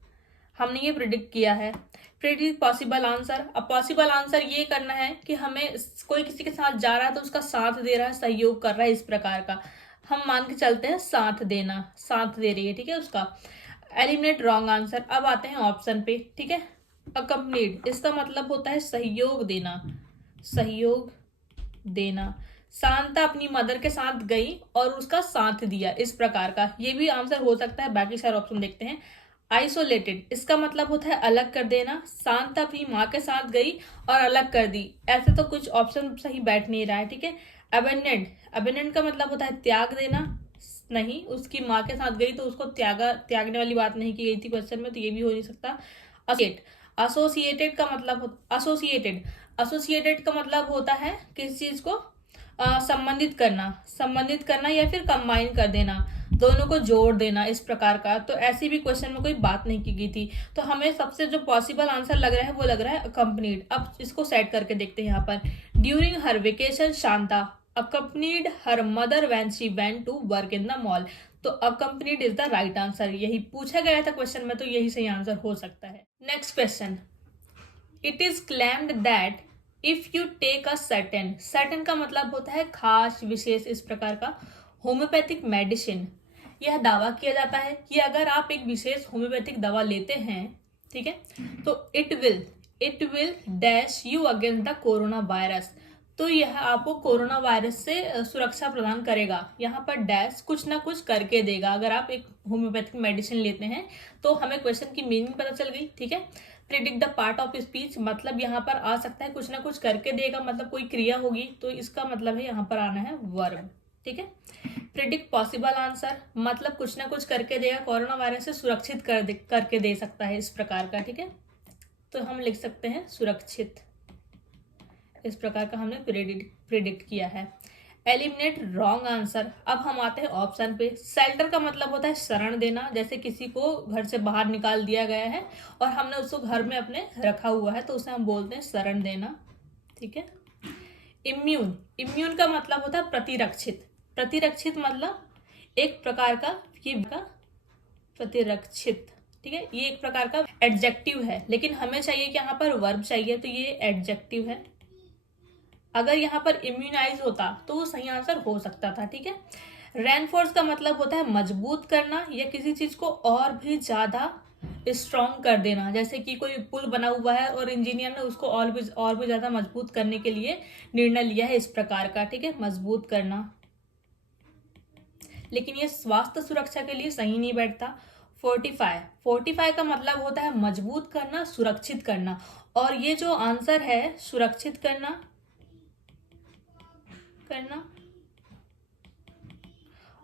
हमने ये प्रिडिक्ट किया है। प्रिडिक्ट पॉसिबल आंसर, अब पॉसिबल आंसर ये करना है कि हमें कोई किसी के साथ जा रहा है तो उसका साथ दे रहा है, सहयोग कर रहा है, इस प्रकार का। हम मान के चलते हैं साथ देना, साथ दे रही है, ठीक है उसका। Eliminate wrong answer. अब आते हैं ऑप्शन पे, ठीक है। अकम्पनीड, इसका मतलब होता है सहयोग देना, सहयोग देना। शांता अपनी मदर के साथ गई और उसका साथ दिया, इस प्रकार का ये भी आंसर हो सकता है। बाकी सारे ऑप्शन देखते हैं। आइसोलेटेड, इसका मतलब होता है अलग कर देना। शांता अपनी माँ के साथ गई और अलग कर दी, ऐसे तो कुछ ऑप्शन सही बैठ नहीं रहा है, ठीक है। अबेंडेंट, अबेंडेंट का मतलब होता है त्याग देना, नहीं उसकी माँ के साथ गई तो उसको त्यागने वाली बात नहीं की गई थी क्वेश्चन में, तो ये भी हो नहीं सकता। एसोसिएटेड का मतलब एसोसिएटेड का मतलब होता है किस चीज को संबंधित करना, संबंधित करना या फिर कंबाइन कर देना, दोनों को जोड़ देना, इस प्रकार का। तो ऐसी भी क्वेश्चन में कोई बात नहीं की गई थी। तो हमें सबसे जो पॉसिबल आंसर लग रहा है वो लग रहा है अकम्पनीड। अब इसको सेट करके देखते हैं यहाँ पर। During her vacation Shanta accompanied her mother when she went to work in the mall। तो accompanied is the right answer. यही पूछा गया था क्वेश्चन में, तो यही सही आंसर हो सकता है। Next question, it is claimed that if you take a certain, certain का मतलब होता है खास, विशेष, इस प्रकार का। होम्योपैथिक मेडिसिन, यह दावा किया जाता है कि अगर आप एक विशेष होम्योपैथिक दवा लेते हैं, ठीक है, तो it will dash you against the corona virus. तो यह आपको कोरोना वायरस से सुरक्षा प्रदान करेगा। यहाँ पर डैश कुछ ना कुछ करके देगा। अगर आप एक होम्योपैथिक मेडिसिन लेते हैं तो हमें क्वेश्चन की मीनिंग पता चल गई, ठीक है। Predict the part of speech, मतलब यहाँ पर आ सकता है कुछ ना कुछ करके देगा, मतलब कोई क्रिया होगी, तो इसका मतलब है यहाँ पर आना है वर्ब, ठीक है। प्रिडिक्ट पॉसिबल आंसर, मतलब कुछ ना कुछ करके देगा, कोरोना वायरस से सुरक्षित करके दे सकता है, इस प्रकार का, ठीक है। तो हम लिख सकते हैं सुरक्षित, इस प्रकार का हमने प्रिडिक्ट किया है। Eliminate wrong answer. अब हम आते हैं ऑप्शन पे। शेल्टर का मतलब होता है शरण देना, जैसे किसी को घर से बाहर निकाल दिया गया है और हमने उसको घर में अपने रखा हुआ है, तो उसे हम बोलते हैं शरण देना, ठीक है। इम्यून, इम्यून का मतलब होता है प्रतिरक्षित, प्रतिरक्षित मतलब एक प्रकार का प्रतिरक्षित, ठीक है। ये एक प्रकार का एडजेक्टिव है, लेकिन हमें चाहिए कि यहाँ पर वर्ब चाहिए, तो ये एडजेक्टिव है। अगर यहाँ पर इम्यूनाइज होता तो वो सही आंसर हो सकता था, ठीक है। रेनफोर्स का मतलब होता है मजबूत करना या किसी चीज को और भी ज्यादा स्ट्रॉन्ग कर देना, जैसे कि कोई पुल बना हुआ है और इंजीनियर ने उसको और भी ज्यादा मजबूत करने के लिए निर्णय लिया है, इस प्रकार का, ठीक है, मजबूत करना। लेकिन ये स्वास्थ्य सुरक्षा के लिए सही नहीं बैठता। फोर्टिफाई का मतलब होता है मजबूत करना, सुरक्षित करना, और ये जो आंसर है सुरक्षित करना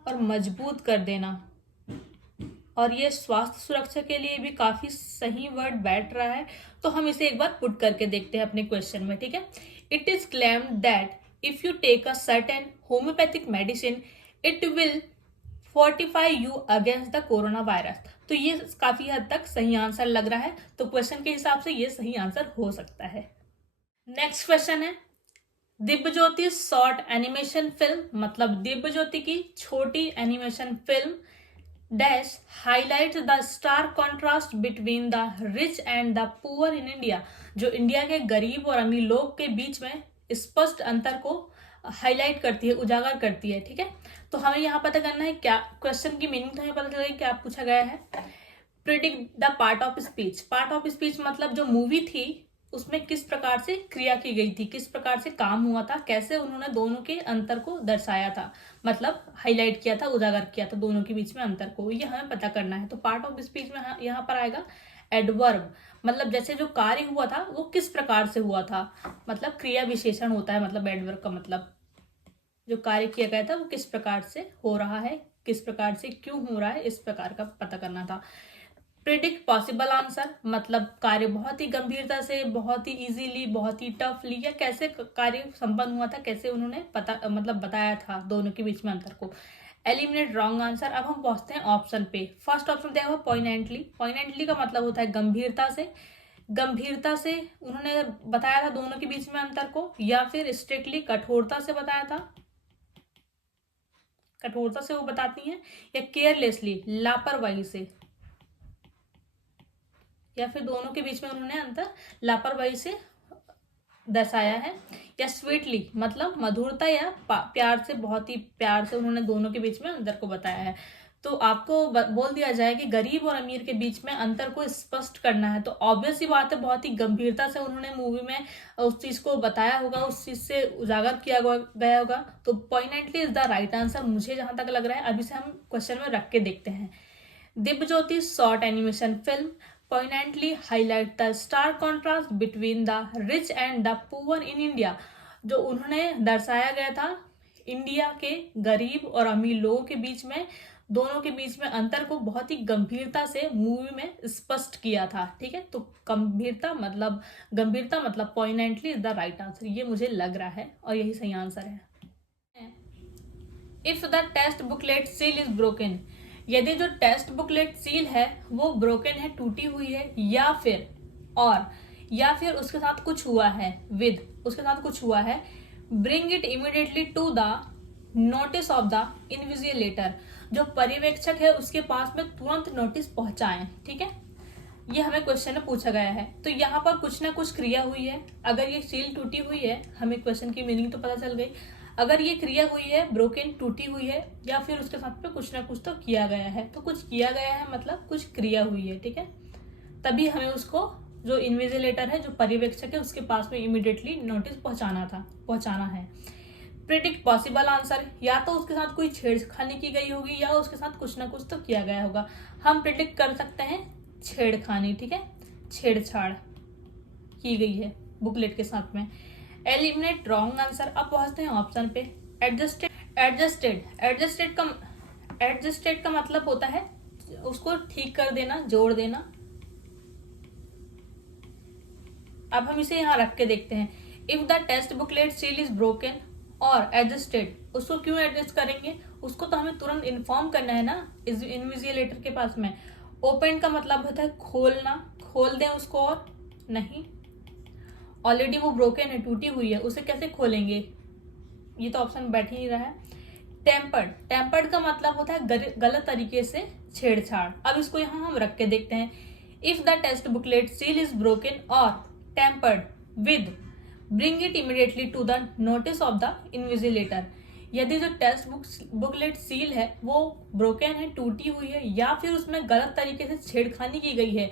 और मजबूत कर देना, और ये स्वास्थ्य सुरक्षा के लिए भी काफी सही वर्ड बैठ रहा है। तो हम इसे एक बार पुट करके देखते हैं अपने क्वेश्चन में, ठीक है। It is claimed that if you take a certain homeopathic medicine it will fortify you against the corona virus. तो ये काफी हद तक सही आंसर लग रहा है, तो क्वेश्चन के हिसाब से ये सही आंसर हो सकता है। नेक्स्ट क्वेश्चन है, दिव्यज्योति शॉर्ट एनिमेशन फिल्म, मतलब दिव्यज्योति की छोटी animation film dash highlight the star contrast between the rich and the poor in India, जो इंडिया के गरीब और अमीर लोग के बीच में स्पष्ट अंतर को हाईलाइट करती है, उजागर करती है, ठीक है। तो हमें यहाँ पता करना है क्या क्वेश्चन की मीनिंग, तो हमें पता चलेगा क्या पूछा गया है। Predict the part of speech, part of speech मतलब जो मूवी थी उसमें किस प्रकार से क्रिया की गई थी, किस प्रकार से काम हुआ था, कैसे उन्होंने दोनों के अंतर को दर्शाया था, मतलब हाईलाइट किया था, उजागर किया था दोनों के बीच में अंतर को, ये हमें पता करना है। तो पार्ट ऑफ स्पीच में यहाँ पर आएगा एडवर्ब, मतलब जैसे जो कार्य हुआ था वो किस प्रकार से हुआ था, मतलब क्रिया विशेषण होता है, मतलब एडवर्ब का मतलब जो कार्य किया गया था वो किस प्रकार से हो रहा है, किस प्रकार से क्यों हो रहा है, इस प्रकार का पता करना था। प्रिडिक्ट पॉसिबल आंसर, मतलब कार्य बहुत ही गंभीरता से, बहुत ही इजीली, बहुत ही टफली, या कैसे कार्य संपन्न हुआ था, कैसे उन्होंने मतलब बताया था दोनों के बीच में अंतर को। Eliminate wrong answer. अब हम पहुंचते हैं ऑप्शन पे। फर्स्ट ऑप्शन दिया हुआ पॉइनेंटली, पॉइनेंटली का मतलब होता है गंभीरता से, गंभीरता से उन्होंने बताया था दोनों के बीच में अंतर को, या फिर स्ट्रिक्टली कठोरता से बताया था, कठोरता से वो बताती हैं, या केयरलेसली लापरवाही से, या फिर दोनों के बीच में उन्होंने अंतर लापरवाही से दर्शाया है, या स्वीटली मतलब मधुरता या प्यार से, बहुत ही प्यार से उन्होंने दोनों के बीच में अंतर को बताया है। तो आपको बोल दिया जाए कि गरीब और अमीर के बीच में अंतर को स्पष्ट करना है, तो ऑब्वियस ही बात है, बहुत ही गंभीरता से उन्होंने मूवी में उस चीज को बताया होगा, उस चीज से उजागर किया गया होगा। तो पॉइंटली इज द राइट आंसर मुझे जहां तक लग रहा है। अभी से हम क्वेश्चन में रख के देखते हैं। Divyajyoti short animation film poignantly highlight the stark contrast between the rich and the poor in India। जो उन्होंने दर्शाया गया था इंडिया के गरीब और अमीर लोगों के बीच में, दोनों के बीच में अंतर को बहुत ही गंभीरता से मूवी में स्पष्ट किया था। ठीक है, तो गंभीरता मतलब poignantly is the right answer, ये मुझे लग रहा है और यही सही आंसर है। If the text booklet seal is broken, यदि जो टेक्स्ट बुकलेट सील है वो ब्रोकन है, टूटी हुई है, या फिर उसके साथ कुछ हुआ है, उसके साथ कुछ हुआ है, bring it immediately to the notice of the invigilator, जो पर्यवेक्षक है उसके पास में तुरंत नोटिस पहुंचाएं। ठीक है, ये हमें क्वेश्चन में पूछा गया है। तो यहाँ पर कुछ ना कुछ क्रिया हुई है। अगर ये सील टूटी हुई है, हमें क्वेश्चन की मीनिंग तो पता चल गई। अगर ये क्रिया हुई है, ब्रोकन टूटी हुई है, या फिर उसके साथ में कुछ ना कुछ तो किया गया है। तो कुछ किया गया है मतलब कुछ क्रिया हुई है। ठीक है, तभी हमें उसको, जो इन्विजिलेटर है, जो पर्यवेक्षक है, उसके पास में इमीडिएटली नोटिस पहुंचाना है। प्रिडिक्ट पॉसिबल आंसर, या तो उसके साथ कोई छेड़खानी की गई होगी या उसके साथ कुछ ना कुछ तो किया गया होगा। हम प्रिडिक्ट कर सकते हैं छेड़खानी। ठीक है, छेड़छाड़ की गई है बुकलेट के साथ में। Eliminate wrong answer. अब पहुंचते हैं ऑप्शन पे। एडजस्टेड का मतलब होता है उसको ठीक कर देना, जोड़ देना। अब हम इसे यहां रख के देखते हैं। If the text booklet seal is broken और एडजस्टेड, उसको क्यों एडजस्ट करेंगे? उसको तो हमें तुरंत इन्फॉर्म करना है ना इन्विजिलेटर के पास में। ओपन का मतलब होता है खोलना, खोल दें उसको, और नहीं, ऑलरेडी वो ब्रोकन है, टूटी हुई है, उसे कैसे खोलेंगे? ये तो ऑप्शन बैठ ही नहीं रहा है। टेम्पर्ड का मतलब होता है गलत तरीके से छेड़छाड़। अब इसको यहां हम रख के देखते हैं। If the text booklet seal is broken और tampered with, bring it immediately to the notice of the invigilator. यदि जो टेक्स्ट बुकलेट सील है वो ब्रोकन है, टूटी हुई है, या फिर उसमें गलत तरीके से छेड़खानी की गई है,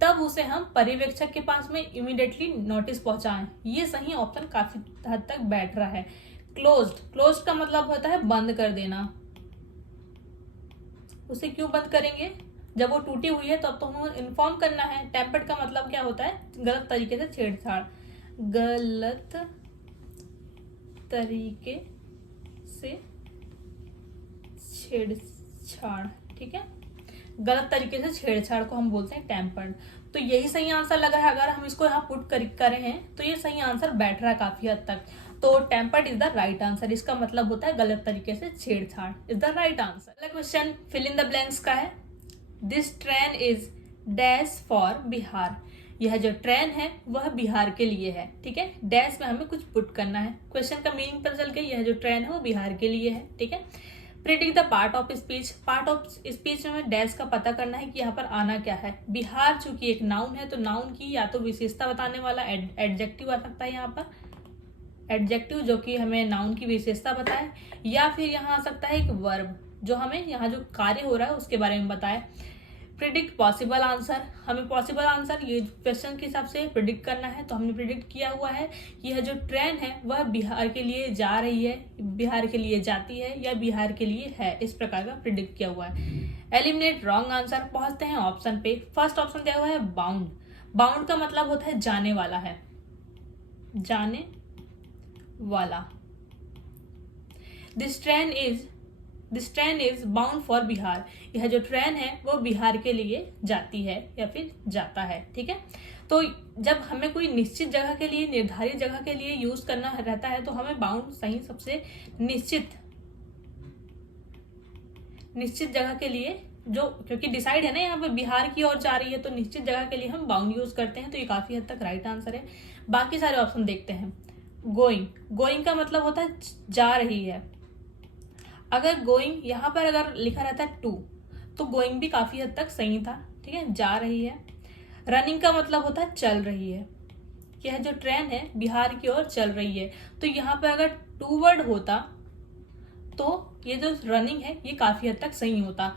तब उसे हम पर्यवेक्षक के पास में इमीडिएटली नोटिस पहुंचाएं। ये सही ऑप्शन काफी हद तक बैठ रहा है। क्लोज्ड का मतलब होता है बंद कर देना। उसे क्यों बंद करेंगे? जब वो टूटी हुई है तब तो हमें इन्फॉर्म करना है। टेम्पर्ड का मतलब क्या होता है? गलत तरीके से छेड़छाड़, गलत तरीके से छेड़छाड़। ठीक है, गलत तरीके से छेड़छाड़ को हम बोलते हैं टेम्पर्ड। तो यही सही आंसर लगा है। अगर हम इसको यहाँ पुट करे हैं तो ये सही आंसर बैठ रहा है काफी हद तक। तो tampered is the right answer. इसका मतलब होता है गलत तरीके से छेड़छाड़ इज द राइट आंसर। अगला question fill in the blanks का है। This train is dash for Bihar. यह जो ट्रेन है वह बिहार के लिए है। ठीक है, डैश में हमें कुछ पुट करना है। क्वेश्चन का मीनिंग पता चल गया, यह जो ट्रेन है वो बिहार के लिए है। ठीक है, predict the part of speech. Part of speech में हमें डैश का पता करना है कि यहाँ पर आना क्या है। बिहार चूंकि एक नाउन है तो नाउन की या तो विशेषता बताने वाला एडजेक्टिव आ सकता है यहाँ पर, एडजेक्टिव जो कि हमें नाउन की विशेषता बताए, या फिर यहाँ आ सकता है एक वर्ब जो हमें यहाँ जो कार्य हो रहा है उसके बारे में बताए। प्रिडिक्ट पॉसिबल आंसर, हमें पॉसिबल आंसर ये क्वेश्चन के हिसाब से प्रिडिक्ट करना है। तो हमने प्रिडिक्ट किया हुआ है कि यह जो ट्रेन है वह बिहार के लिए जा रही है, बिहार के लिए जाती है, या बिहार के लिए है, इस प्रकार का प्रिडिक्ट किया हुआ है। Eliminate wrong answer. पहुंचते हैं ऑप्शन पे। फर्स्ट ऑप्शन दिया हुआ है बाउंड। बाउंड का मतलब होता है जाने वाला है, जाने वाला। This train is bound for Bihar. यह जो ट्रेन है वो बिहार के लिए जाती है या फिर जाता है। ठीक है, तो जब हमें कोई निश्चित जगह के लिए, निर्धारित जगह के लिए यूज करना रहता है तो हमें बाउंड सही सबसे निश्चित जगह के लिए, जो क्योंकि डिसाइड है ना यहाँ पे बिहार की ओर जा रही है तो निश्चित जगह के लिए हम बाउंड यूज करते हैं। तो ये काफी हद तक राइट आंसर है। बाकी सारे ऑप्शन देखते हैं। गोइंग का मतलब होता है जा रही है। अगर गोइंग यहाँ पर अगर लिखा रहता है टू, तो गोइंग भी काफी हद तक सही था। ठीक है, जा रही है। रनिंग का मतलब होता है चल रही है। यह जो ट्रेन है बिहार की ओर चल रही है। तो यहाँ पर अगर टू वर्ड होता तो ये जो रनिंग है ये काफी हद तक सही होता।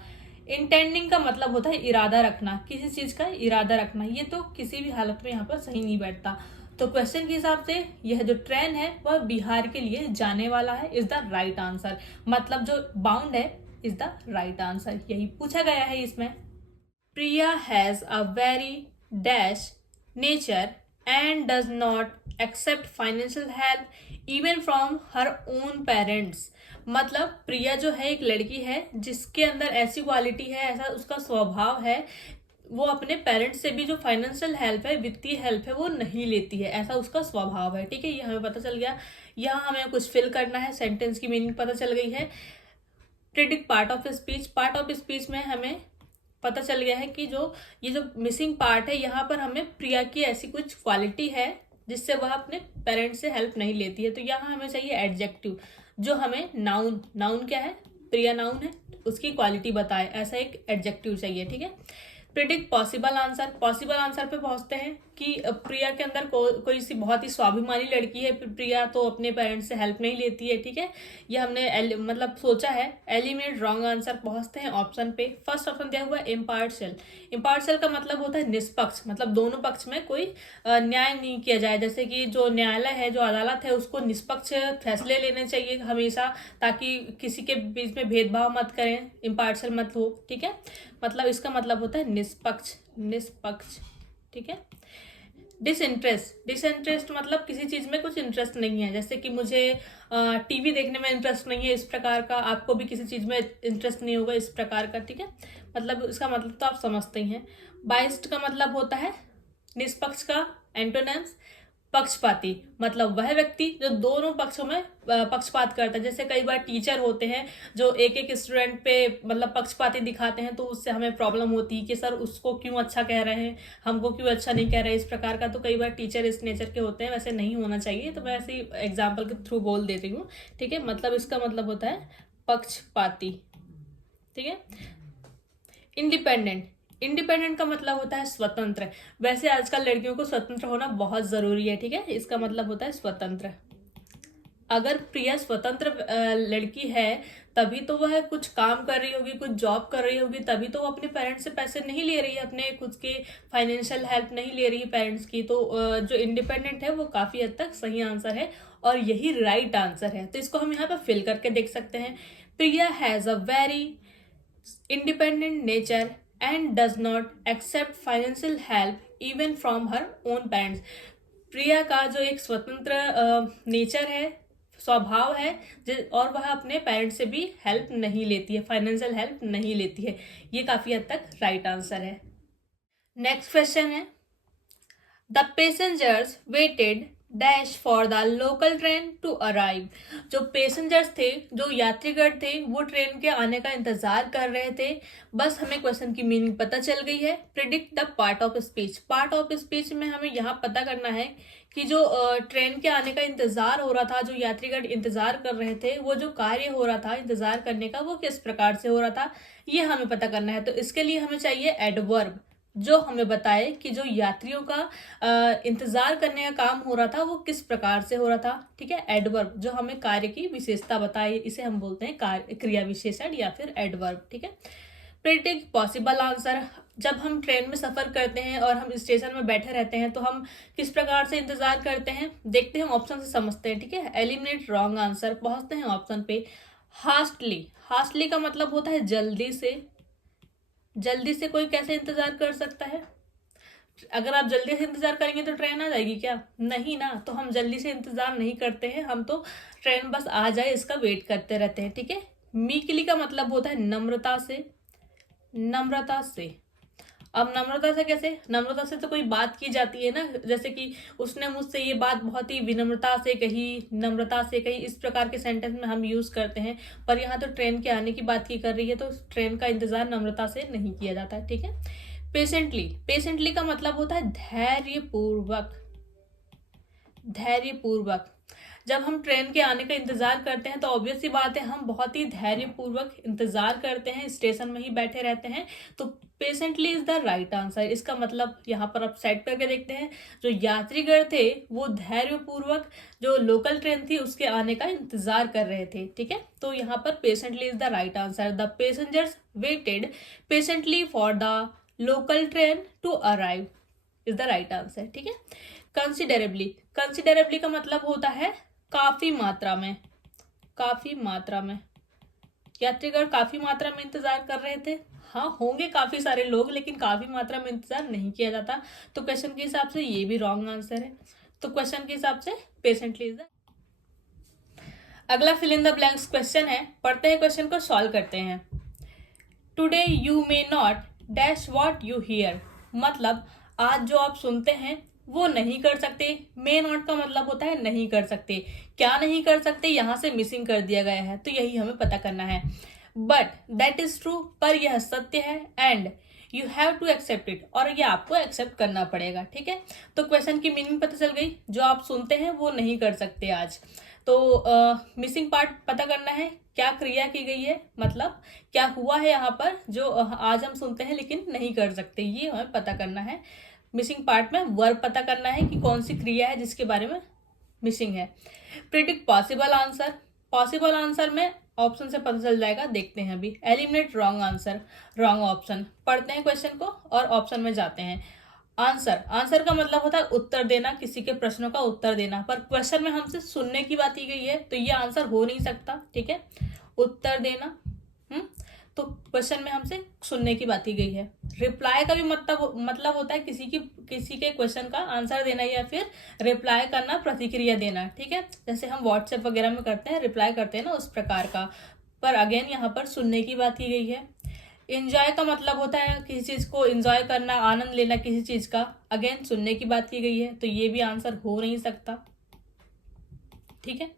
इंटेंडिंग का मतलब होता है इरादा रखना, किसी चीज का इरादा रखना, ये तो किसी भी हालत में यहाँ पर सही नहीं बैठता। तो क्वेश्चन के हिसाब से यह जो ट्रेन है वह बिहार के लिए जाने वाला है इज द राइट आंसर। मतलब जो बाउंड है इज द राइट आंसर, यही पूछा गया है इसमें। Priya has a very dash nature and does not accept financial help even from her own parents. मतलब प्रिया जो है एक लड़की है जिसके अंदर ऐसी क्वालिटी है, ऐसा उसका स्वभाव है, वो अपने पेरेंट्स से भी जो फाइनेंशियल हेल्प है, वित्तीय हेल्प है, वो नहीं लेती है, ऐसा उसका स्वभाव है। ठीक है, ये हमें पता चल गया। यहाँ हमें कुछ फिल करना है, सेंटेंस की मीनिंग पता चल गई है। Predict part of speech, part of speech में हमें पता चल गया है कि जो ये जो मिसिंग पार्ट है, यहाँ पर हमें प्रिया की ऐसी कुछ क्वालिटी है जिससे वह अपने पेरेंट्स से हेल्प नहीं लेती है। तो यहाँ हमें चाहिए एडजेक्टिव जो हमें नाउन, नाउन क्या है, प्रिया नाउन है, उसकी क्वालिटी बताए, ऐसा एक एडजेक्टिव चाहिए। ठीक है, predict possible answer, possible answer पे पहुंचते हैं कि प्रिया के अंदर कोई सी बहुत ही स्वाभिमानी लड़की है प्रिया, तो अपने पेरेंट्स से हेल्प नहीं लेती है। ठीक है, ये हमने मतलब सोचा है। एलिमिनेट रॉन्ग आंसर, पहुंचते हैं ऑप्शन पे। फर्स्ट ऑप्शन दिया हुआ है इम्पार्शियल। इम्पार्शियल का मतलब होता है निष्पक्ष, मतलब दोनों पक्ष में कोई न्याय नहीं किया जाए। जैसे कि जो न्यायालय है, जो अदालत है, उसको निष्पक्ष फैसले लेने चाहिए हमेशा, ताकि किसी के बीच में भेदभाव मत करें, इम्पार्शियल मत हो। ठीक है, मतलब इसका मतलब होता है निष्पक्ष, निष्पक्ष। ठीक है, डिसइंटरेस्ट, डिसइंटरेस्ट मतलब किसी चीज में कुछ इंटरेस्ट नहीं है। जैसे कि मुझे टीवी देखने में इंटरेस्ट नहीं है, इस प्रकार का। आपको भी किसी चीज में इंटरेस्ट नहीं होगा, इस प्रकार का। ठीक है, मतलब इसका मतलब तो आप समझते ही हैं। बाइस्ड का मतलब होता है निष्पक्ष का एंटोनिम्स पक्षपाती, मतलब वह व्यक्ति जो दोनों पक्षों में पक्षपात करता है। जैसे कई बार टीचर होते हैं जो एक एक स्टूडेंट पे मतलब पक्षपाती दिखाते हैं, तो उससे हमें प्रॉब्लम होती है कि सर उसको क्यों अच्छा कह रहे हैं, हमको क्यों अच्छा नहीं कह रहे, इस प्रकार का। तो कई बार टीचर इस नेचर के होते हैं, वैसे नहीं होना चाहिए। तो मैं ऐसे ही एग्जाम्पल के थ्रू बोल दे रही हूँ। ठीक है, मतलब इसका मतलब होता है पक्षपाती। ठीक है, इंडिपेंडेंट, इंडिपेंडेंट का मतलब होता है स्वतंत्र। वैसे आजकल लड़कियों को स्वतंत्र होना बहुत जरूरी है। ठीक है, इसका मतलब होता है स्वतंत्र। अगर प्रिया स्वतंत्र लड़की है तभी तो वह कुछ काम कर रही होगी, कुछ जॉब कर रही होगी, तभी तो वो अपने पेरेंट्स से पैसे नहीं ले रही है, अपने खुद के फाइनेंशियल हेल्प नहीं ले रही है पेरेंट्स की। तो जो इंडिपेंडेंट है वो काफी हद तक सही आंसर है और यही राइट आंसर है। तो इसको हम यहाँ पर फिल करके देख सकते हैं। Priya has a very independent nature and does not accept financial help even from her own parents। प्रिया का जो एक स्वतंत्र नेचर है, स्वभाव है, और वह अपने पेरेंट्स से भी हेल्प नहीं लेती है, फाइनेंशियल हेल्प नहीं लेती है। ये काफी हद तक राइट आंसर है। नेक्स्ट क्वेश्चन है, the passengers waited dash for the local train to arrive. जो पैसेंजर्स थे, जो यात्रीगण थे, वो ट्रेन के आने का इंतजार कर रहे थे। बस हमें क्वेश्चन की मीनिंग पता चल गई है। Predict the part of speech, part of speech में हमें यहाँ पता करना है कि जो ट्रेन के आने का इंतजार हो रहा था, जो यात्रीगण इंतजार कर रहे थे, वो जो कार्य हो रहा था इंतजार करने का, वो किस प्रकार से हो रहा था, ये हमें पता करना है। तो इसके लिए हमें चाहिए एडवर्ब जो हमें बताए कि जो यात्रियों का इंतजार करने का काम हो रहा था वो किस प्रकार से हो रहा था। ठीक है, एडवर्ब जो हमें कार्य की विशेषता बताए, इसे हम बोलते हैं क्रिया विशेषण या फिर एडवर्ब। ठीक है, प्रिडिक्ट पॉसिबल आंसर, जब हम ट्रेन में सफर करते हैं और हम स्टेशन में बैठे रहते हैं तो हम किस प्रकार से इंतजार करते हैं, देखते हैं, ऑप्शन से समझते हैं। ठीक है, एलिमिनेट रॉन्ग आंसर, पहुंचते हैं ऑप्शन पे। हास्टली, हास्टली का मतलब होता है जल्दी से। जल्दी से कोई कैसे इंतजार कर सकता है? अगर आप जल्दी से इंतजार करेंगे तो ट्रेन आ जाएगी क्या? नहीं ना, तो हम जल्दी से इंतजार नहीं करते हैं, हम तो ट्रेन बस आ जाए इसका वेट करते रहते हैं। ठीक है, मीकली का मतलब होता है नम्रता से, नम्रता से। अब नम्रता से कैसे? नम्रता से तो कोई बात की जाती है ना, जैसे कि उसने मुझसे ये बात बहुत ही विनम्रता से कही, नम्रता से कही, इस प्रकार के सेंटेंस में हम यूज करते हैं। पर यहाँ तो ट्रेन के आने की बात की कर रही है, तो ट्रेन का इंतजार नम्रता से नहीं किया जाता है। ठीक है, पेशेंटली, पेशेंटली का मतलब होता है धैर्यपूर्वक, धैर्यपूर्वक। जब हम ट्रेन के आने का इंतजार करते हैं तो ऑब्वियस सी बात है हम बहुत ही धैर्यपूर्वक इंतजार करते हैं, स्टेशन में ही बैठे रहते हैं। तो patiently is the right answer. इसका मतलब यहाँ पर आप सेट करके देखते हैं, जो यात्रीगण थे वो धैर्यपूर्वक जो लोकल ट्रेन थी उसके आने का इंतजार कर रहे थे। ठीक है, तो यहाँ पर patiently is the right answer. The passengers waited patiently for the local train to arrive is the right answer. ठीक है, कंसिडरेबली, कंसिडरेबली का मतलब होता है काफी मात्रा में, काफी मात्रा में। यात्रीगण काफी मात्रा में इंतजार कर रहे थे। हाँ, होंगे काफी सारे लोग, लेकिन काफी मात्रा में इंतजार नहीं किया जाता। तो क्वेश्चन के हिसाब से ये भी रॉन्ग आंसर है। तो क्वेश्चन के हिसाब से पेशेंटली इज द। अगला fill in the blanks question है, पढ़ते हैं क्वेश्चन को, सॉल्व करते हैं। Today you may not dash what you hear, मतलब आज जो आप सुनते हैं वो नहीं कर सकते। मे नॉट का मतलब होता है नहीं कर सकते। क्या नहीं कर सकते, यहां से मिसिंग कर दिया गया है, तो यही हमें पता करना है। बट दैट इज ट्रू, पर यह सत्य है। And you have to accept it, और ये आपको एक्सेप्ट करना पड़ेगा। ठीक है, तो क्वेश्चन की मीनिंग पता चल गई, जो आप सुनते हैं वो नहीं कर सकते आज। तो मिसिंग पार्ट पता करना है, क्या क्रिया की गई है, मतलब क्या हुआ है यहाँ पर जो आज हम सुनते हैं लेकिन नहीं कर सकते, ये हमें पता करना है। मिसिंग पार्ट में वर्ब पता करना है कि कौन सी क्रिया है जिसके बारे में मिसिंग है। Predict possible answer, possible answer में ऑप्शन से पता चल जाएगा, देखते हैं अभी। Eliminate wrong answer, wrong option. पढ़ते हैं क्वेश्चन को और ऑप्शन में जाते हैं। आंसर, आंसर का मतलब होता है उत्तर देना, किसी के प्रश्नों का उत्तर देना, पर क्वेश्चन में हमसे सुनने की बात की गई है तो ये आंसर हो नहीं सकता। ठीक है, उत्तर देना, तो क्वेश्चन में हमसे सुनने की बात की गई है। रिप्लाई का भी मतलब होता है किसी के क्वेश्चन का आंसर देना या फिर रिप्लाई करना, प्रतिक्रिया देना। ठीक है, जैसे हम व्हाट्सएप वगैरह में करते हैं, रिप्लाई करते हैं ना, उस प्रकार का। पर अगेन यहाँ पर सुनने की बात की गई है। एंजॉय का मतलब होता है किसी चीज को एंजॉय करना, आनंद लेना किसी चीज का, अगेन सुनने की बात की गई है, तो ये भी आंसर हो नहीं सकता। ठीक है,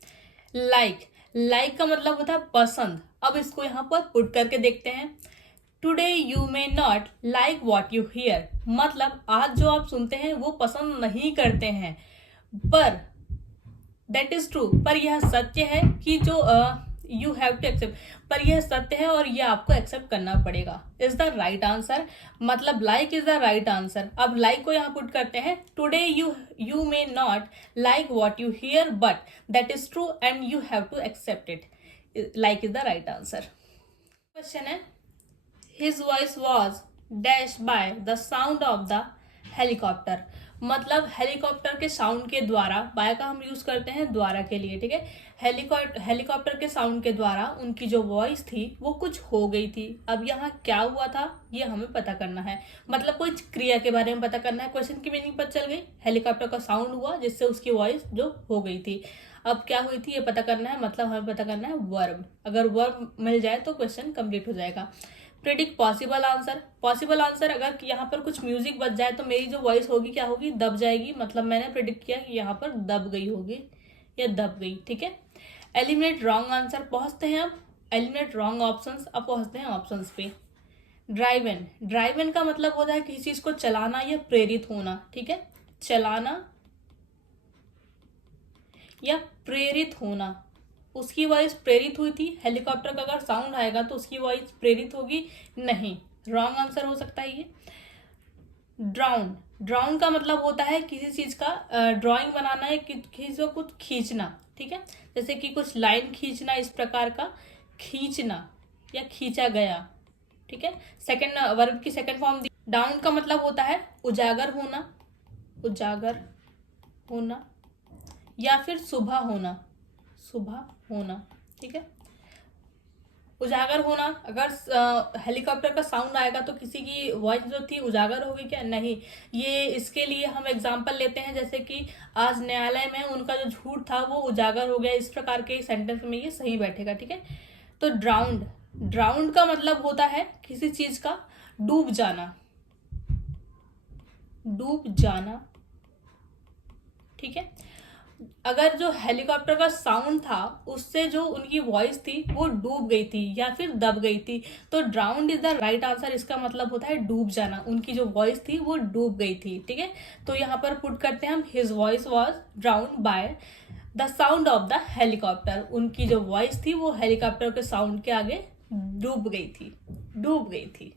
लाइक, लाइक का मतलब होता है पसंद। अब इसको यहाँ पर पुट करके देखते हैं। Today you may not like what you hear, मतलब आज जो आप सुनते हैं वो पसंद नहीं करते हैं, पर दैट इज ट्रू, पर यह सत्य है कि जो यू हैव टू एक्सेप्ट, पर यह सत्य है और यह आपको एक्सेप्ट करना पड़ेगा, इज द राइट आंसर। मतलब like is the right answer. अब लाइक को यहाँ पुट करते हैं। Today you may not like what you hear, but that is true and you have to accept it, like is the right answer. Question है, his voice was dash by the sound of the helicopter, मतलब helicopter के sound के द्वारा, bye का हम use करते हैं द्वारा के लिए। ठीक है, हेलीकॉप्टर के साउंड के द्वारा उनकी जो वॉइस थी वो कुछ हो गई थी। अब यहाँ क्या हुआ था ये हमें पता करना है, मतलब कोई क्रिया के बारे में पता करना है। क्वेश्चन की मीनिंग पता चल गई, हेलीकॉप्टर का साउंड हुआ जिससे उसकी वॉइस जो हो गई थी। अब क्या हुई थी ये पता करना है, मतलब हमें पता करना है वर्ब। अगर वर्ब मिल जाए तो क्वेश्चन कंप्लीट हो जाएगा। Predict possible answer, possible answer, अगर यहाँ पर कुछ म्यूजिक बज जाए तो मेरी जो वॉइस होगी क्या होगी, दब जाएगी, मतलब मैंने प्रेडिक्ट किया कि यहाँ पर दब गई होगी या दब गई। ठीक है, एलिमिनेट रॉन्ग आंसर, पहुंचते हैं अब एलिमिनेट रॉन्ग ऑप्शंस। अब पहुंचते हैं ऑप्शंस पे। ड्राइव इन, ड्राइव इन का मतलब होता है किसी चीज को चलाना या प्रेरित होना। ठीक है, चलाना या प्रेरित होना, उसकी वॉइस प्रेरित हुई थी। हेलीकॉप्टर का अगर साउंड आएगा तो उसकी वॉइस प्रेरित होगी नहीं, रॉन्ग आंसर हो सकता है ये। ड्राउन, ड्राउन का मतलब होता है किसी चीज का ड्राइंग बनाना है, किसी को कुछ खींचना। ठीक है, जैसे कि कुछ लाइन खींचना, इस प्रकार का खींचना या खींचा गया। ठीक है, सेकंड वर्ब की सेकंड फॉर्म। डाउन का मतलब होता है उजागर होना, उजागर होना या फिर सुबह होना, सुबह होना। ठीक है, उजागर होना, अगर हेलीकॉप्टर का साउंड आएगा तो किसी की वॉइस जो थी उजागर होगी क्या, नहीं। ये इसके लिए हम एग्जांपल लेते हैं, जैसे कि आज न्यायालय में उनका जो झूठ था वो उजागर हो गया, इस प्रकार के सेंटेंस में ये सही बैठेगा। ठीक है, तो ड्राउंड, ड्राउंड का मतलब होता है किसी चीज का डूब जाना, डूब जाना। ठीक है, अगर जो हेलीकॉप्टर का साउंड था उससे जो उनकी वॉइस थी वो डूब गई थी या फिर दब गई थी, तो drowned is the right answer. इसका मतलब होता है डूब जाना, उनकी जो वॉइस थी वो डूब गई थी। ठीक है, तो यहाँ पर पुट करते हैं हम, his voice was drowned bye the sound of the helicopter, उनकी जो वॉइस थी वो हेलीकॉप्टर के साउंड के आगे डूब गई थी।